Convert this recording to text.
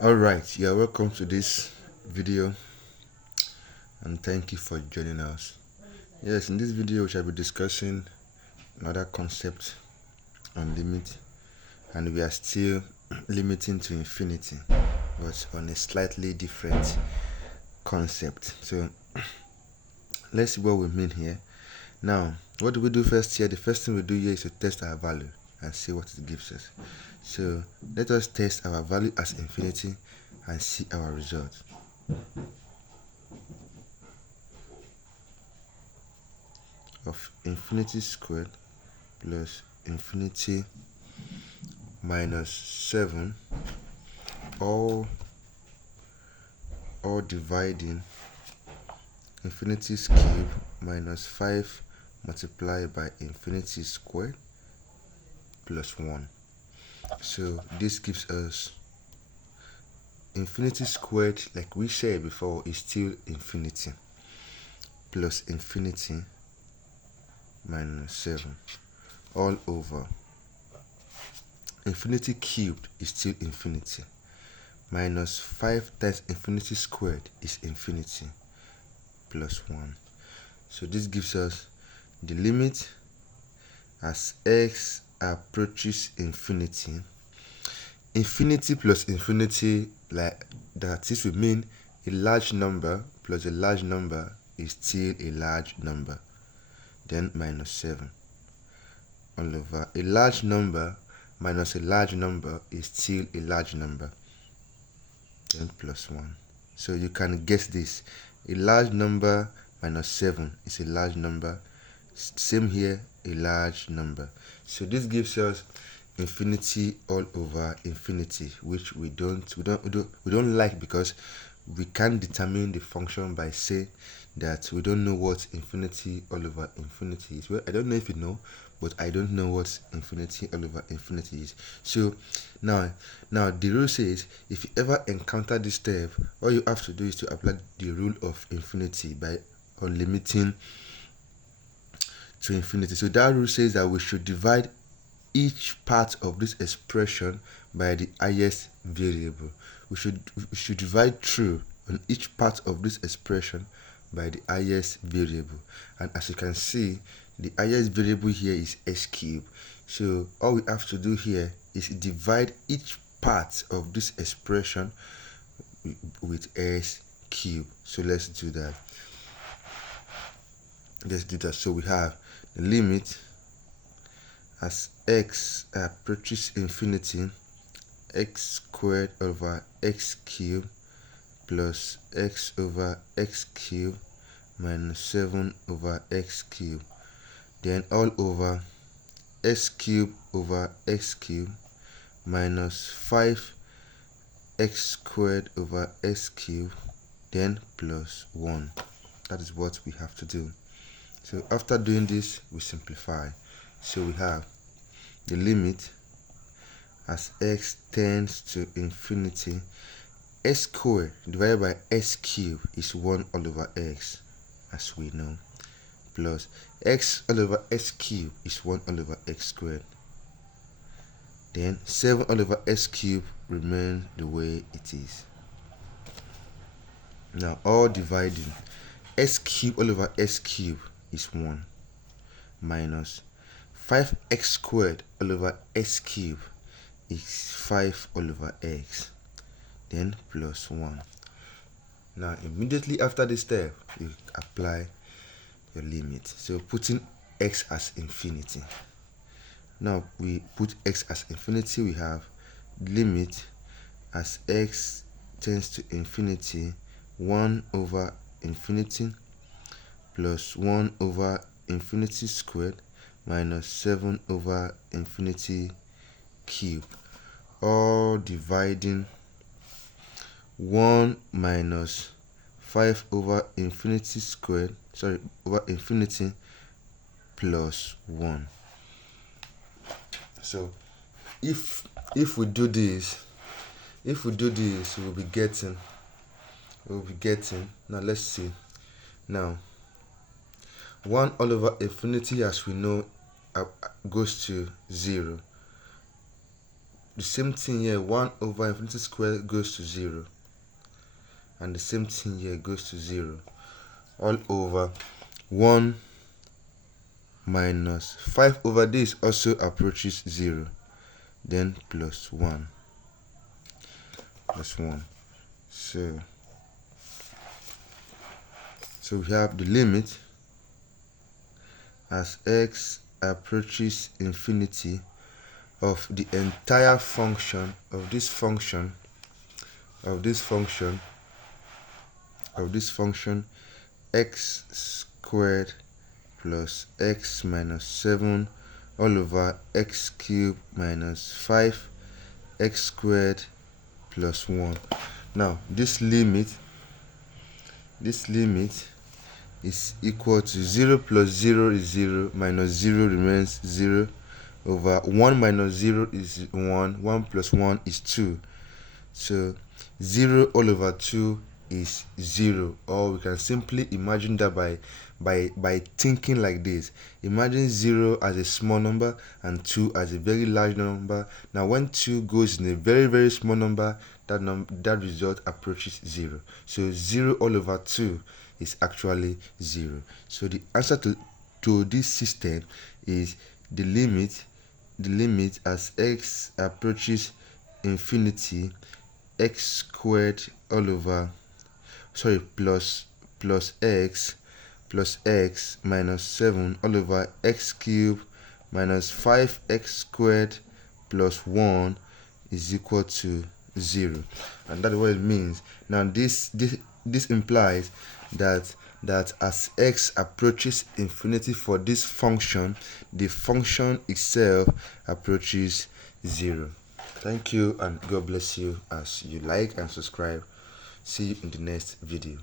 Alright, you are welcome to this video and thank you for joining us. Yes, in this video we shall be discussing another concept on limit, and we are still limiting to infinity but on a slightly different concept. So let's see what we mean here. Now, what do we do first here? The first thing we do here is to test our value and see what it gives us. So let us test our value as infinity and see our result. Of infinity squared plus infinity minus 7, all dividing infinity's cube minus 5 multiplied by infinity squared plus 1. So this gives us infinity squared, like we said before, is still infinity plus infinity minus 7 all over infinity cubed is still infinity minus 5 times infinity squared is infinity plus 1. So this gives us the limit as x approaches infinity. Infinity plus infinity, like that, this would mean a large number plus a large number is still a large number, then minus 7 all over a large number minus a large number is still a large number, then plus 1. So you can guess this. A large number minus 7 is a large number. Same here, a large number. So this gives us infinity all over infinity, which we don't like, because we can't determine the function by saying that we don't know what infinity all over infinity is. Well, I don't know if you know, but I don't know what infinity all over infinity is. So now the rule says if you ever encounter this step, all you have to do is to apply the rule of infinity by limiting to infinity. So that rule says that we should divide each part of this expression by the highest variable. We should divide through on each part of this expression by the highest variable, and as you can see, the highest variable here is s cubed. So all we have to do here is divide each part of this expression with s cubed. So let's do that. So we have the limit as x approaches infinity, x squared over x cubed plus x over x cubed minus 7 over x cubed, then all over x cubed over x cubed minus 5 x squared over x cubed, then plus 1. That is what we have to do. So after doing this, we simplify. So we have the limit as x tends to infinity, s squared divided by s cubed is 1 all over x, as we know, plus x all over s cubed is 1 all over x squared. Then 7 all over s cubed remains the way it is. Now all dividing s cubed all over s cubed is 1 minus 5x squared all over s cubed is 5 all over x, then plus 1. Now immediately after this step, you apply your limit. So putting x as infinity. Now we put x as infinity, we have limit as x tends to infinity, 1 over infinity plus 1 over infinity squared minus 7 over infinity cube, all dividing 1 minus 5 over infinity squared, over infinity plus 1. So if we do this, we'll be getting, now let's see. Now 1 all over infinity, as we know, goes to 0. The same thing here, 1 over infinity squared goes to 0. And the same thing here goes to 0. All over 1 minus 5 over this also approaches 0. Then plus 1. Plus 1. So we have the limit as x approaches infinity of the entire function of this function x squared plus x minus 7 all over x cubed minus 5 x squared plus 1. Now this limit is equal to 0 plus 0 is 0, minus 0 remains 0, over 1 minus 0 is 1, 1 plus 1 is 2. So 0 all over 2 is 0, or we can simply imagine that by thinking like this. Imagine 0 as a small number and 2 as a very large number. Now when 2 goes in a very, very small number, that result approaches 0. So 0 all over 2 is actually 0. So the answer to this system is the limit as x approaches infinity, x squared all over plus x minus 7 all over x cubed minus 5x squared plus 1 is equal to 0. And that's what it means. Now this implies that as x approaches infinity for this function, the function itself approaches 0. Thank you, and God bless you as you like and subscribe. See you in the next video.